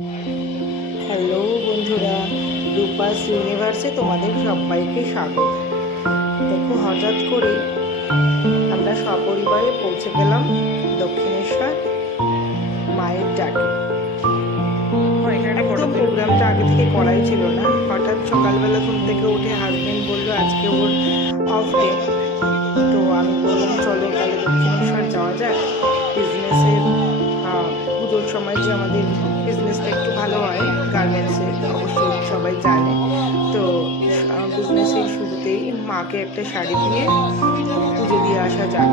Hello বন্ধুরা, রূপাস ইউনিভার্সে তোমাদের সবাইকে স্বাগত। দেখো, হঠাৎ করে আমরা সপরিবারে পৌঁছে গেলাম দক্ষিণেশ্বর মায়ের ডাকে। একদম প্রোগ্রামটা আগে থেকে করাই ছিল না। হঠাৎ সকালবেলা ঘুম থেকে উঠে হাজবেন্ড বললো আজকে ওর অফ ডে, তো আমি বললাম চলো তাহলে দক্ষিণেশ্বর যাওয়া যাক। বিজনেসের পুজোর সময় যে আমাদের বিজনেসটা একটু ভালো হয় গার্মেন্টসে, অবশ্যই সবাই জানে। তো বিজনেসের শুরুতেই মাকে একটা শাড়ি দিয়ে পুজো দিয়ে আসা যাক,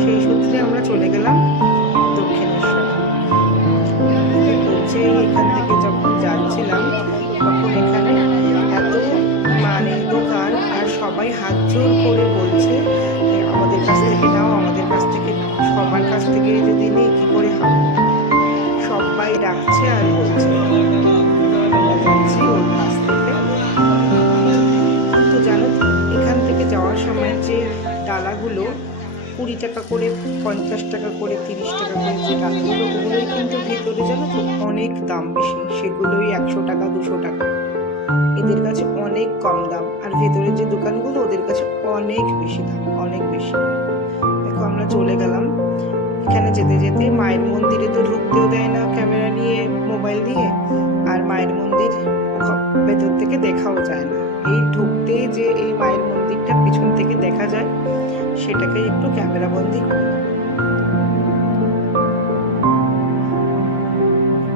সেই সূত্রে আমরা চলে গেলাম দক্ষিণেশ্বর। পৌঁছে এখান থেকে যখন যাচ্ছিলাম তখন এখানে এত দোকান, আর সবাই হাত জোর করে বলছে আমাদের কাছ থেকে নাও, আমাদের কাছ থেকে নাও। সবার কাছ থেকে যদি নেই কী করে হবে, সবাই ডাকছে আর বলছে আমরা যাচ্ছি ওর কাছ থেকে। কিন্তু জানো তো, এখান থেকে যাওয়ার সময় যে ডালাগুলো 20 টাকা করে, 50 টাকা করে, 30 টাকা করে যে ডালাগুলো, ওগুলোই কিন্তু ভেতরে জানো তো অনেক দাম বেশি। সেগুলোই 100 টাকা 200 টাকা, এদের কাছে অনেক কম দাম। আর ভেতরে যে দোকানগুলো ওদের কাছে অনেক বেশি দাম, অনেক বেশি। দেখো আমরা চলে গেলাম। এখানে যেতে যেতে মায়ের মন্দিরে তো ঢুকতেও দেয় না ক্যামেরা নিয়ে, মোবাইল দিয়ে, আর মায়ের মন্দির ভেতর থেকে দেখাও যায় না। এই ঢুকতেই যে এই মায়ের মন্দিরটা পিছন থেকে দেখা যায়, সেটাকে একটু ক্যামেরা বন্দি করলাম।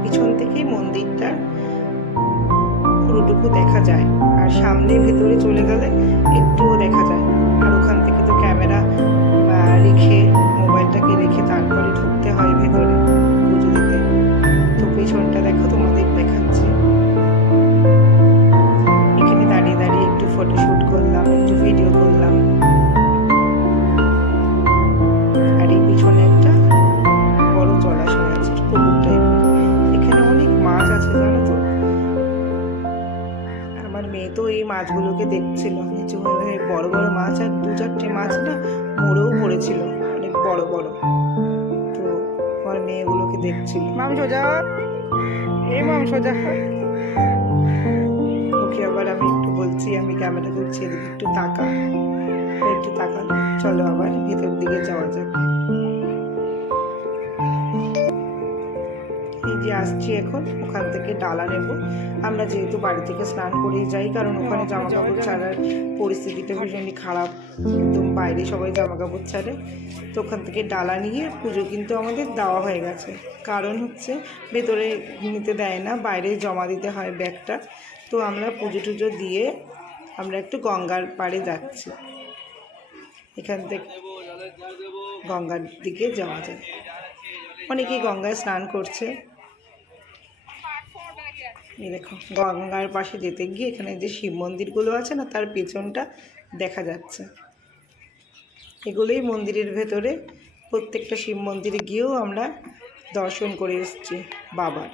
পিছন থেকেই মন্দিরটা পুরোটুকু দেখা যায়, আর সামনে ভেতরে চলে গেলে একটুও দেখা যায় না। আর ওখান থেকে তো ক্যামেরা রেখে, মোবাইলটাকে রেখে তারপরে ঢুকতে হয় ভেতরে পুজো দিতে। তো পেছনটা দেখো তোমাদের দেখাচ্ছি। এখানে দাঁড়িয়ে দাঁড়িয়ে একটু ফটোশ্যুট করলাম, একটু ভিডিও করলাম। আর এই পিছনে একটা বড় জলাশয় আছে, পুকুর টাইপের। এখানে অনেক মাছ আছে জানো তো। আমার মেয়ে তো এই মাছগুলোকে দেখছিল নিচু হয়ে, বড় বড় মাছ, আর 2-4টে মাছ না মরেও পড়েছিল, অনেক বড় বড়। তো আমার মেয়েগুলোকে দেখছিল। মাম সোজা, এই মাম সোজা। ওকে আবার আমি একটু বলছি, আমি ক্যামেরা করছি, এদিকে একটু তাকা, একটু তাকালো। চলো আবার ভেতর দিকে যাওয়া যাক। এই যে আসছি এখন, ওখান থেকে ডালা নেব। আমরা যেহেতু বাড়ি থেকে স্নান করেই যাই, কারণ ওখানে জামা কাপড় ছাড়ার পরিস্থিতিটা ভীষণই খারাপ, একদম বাইরে সবাই জামা কাপড় ছাড়ে। তো ওখান থেকে ডালা নিয়ে পুজো কিন্তু আমাদের দেওয়া হয়ে গেছে। কারণ হচ্ছে ভেতরে নিতে দেয় না, বাইরে জমা দিতে হয় ব্যাগটা। তো আমরা পুজো টুজো দিয়ে আমরা একটু গঙ্গার পাড়ে যাচ্ছি। এখান থেকে গঙ্গার দিকে যাওয়া যায়। অনেকেই গঙ্গায় স্নান করছে। এই দেখো, গঙ্গার পাশে যেতে গিয়ে এখানে যে শিব মন্দিরগুলো আছে না, তার পেছনটা দেখা যাচ্ছে। এগুলোই মন্দিরের ভেতরে। প্রত্যেকটা শিব মন্দিরে গিয়েও আমরা দর্শন করে এসেছি বাবার।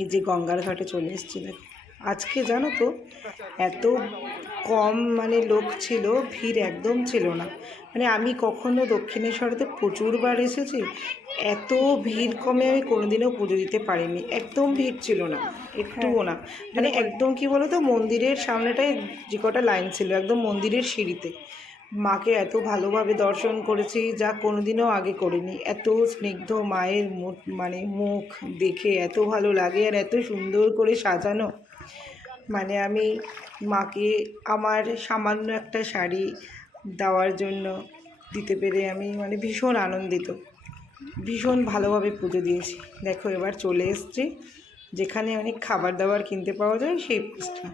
এই যে গঙ্গার ঘাটে চলে এসেছি। দেখো আজকে জানো তো এত কম লোক ছিল, ভিড় একদম ছিল না। আমি কখনো দক্ষিণেশ্বরেতে প্রচুরবার এসেছি, এত ভিড় কমে আমি কোনোদিনও পুজো দিতে পারিনি। একদম ভিড় ছিল না, একটুও না। একদম কি বলো তো, মন্দিরের সামনেটায় যে কটা লাইন ছিল, একদম মন্দিরের সিঁড়িতে মাকে এত ভালোভাবে দর্শন করেছি যা কোনোদিনও আগে করিনি। এত স্নিগ্ধ মায়ের মুখ দেখে এত ভালো লাগে, আর এত সুন্দর করে সাজানো। আমি মাকে আমার সামান্য একটা শাড়ি দেওয়ার জন্য দিতে পেরে আমি ভীষণ আনন্দিত, ভীষণ ভালোভাবে পুজো দিয়েছি। দেখো এবার চলে এসেছি যেখানে অনেক খাবার দাবার কিনতে পাওয়া যায়, সেই পোস্টটা।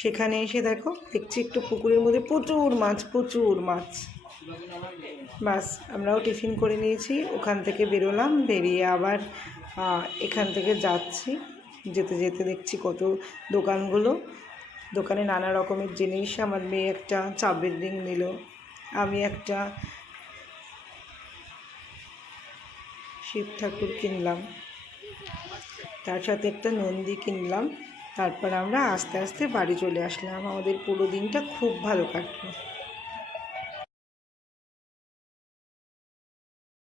সেখানে এসে দেখো দেখছি একটু পুকুরের মধ্যে প্রচুর মাছ। বাস আমরাও টিফিন করে নিয়েছি, ওখান থেকে বেরোলাম। বেরিয়ে আবার এখান থেকে যাচ্ছি। যেতে যেতে দেখছি কত দোকানে নানা রকমের জিনিস। আমার মেয়ে একটা চাবির রিং নিল, আমি একটা শিব ঠাকুর কিনলাম, তার সাথে একটা নন্দী কিনলাম। তারপর আমরা আস্তে আস্তে বাড়ি চলে আসলাম। আমাদের পুরো দিনটা খুব ভালো কাটলো।